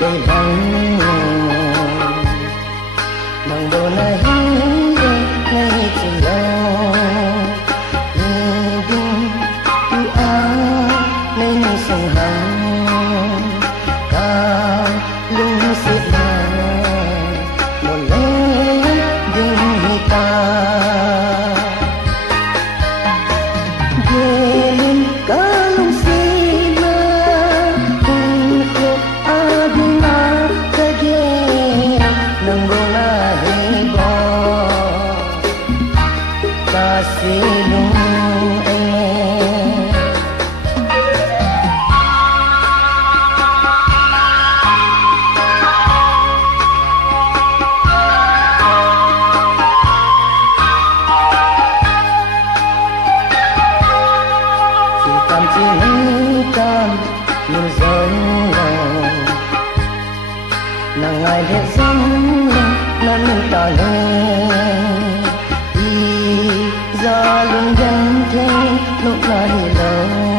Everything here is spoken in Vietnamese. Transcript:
đây lắng nang do na hindi nay chilo ibig tu a nay ni song hang ka lung sit na mo le ding hita gelin kalung sina untuk aduna kage nang bola hibo kasih lung nhưng giống lòng nàng ai biết giống năm ta lên đi ra luôn dân thế lúc này lâu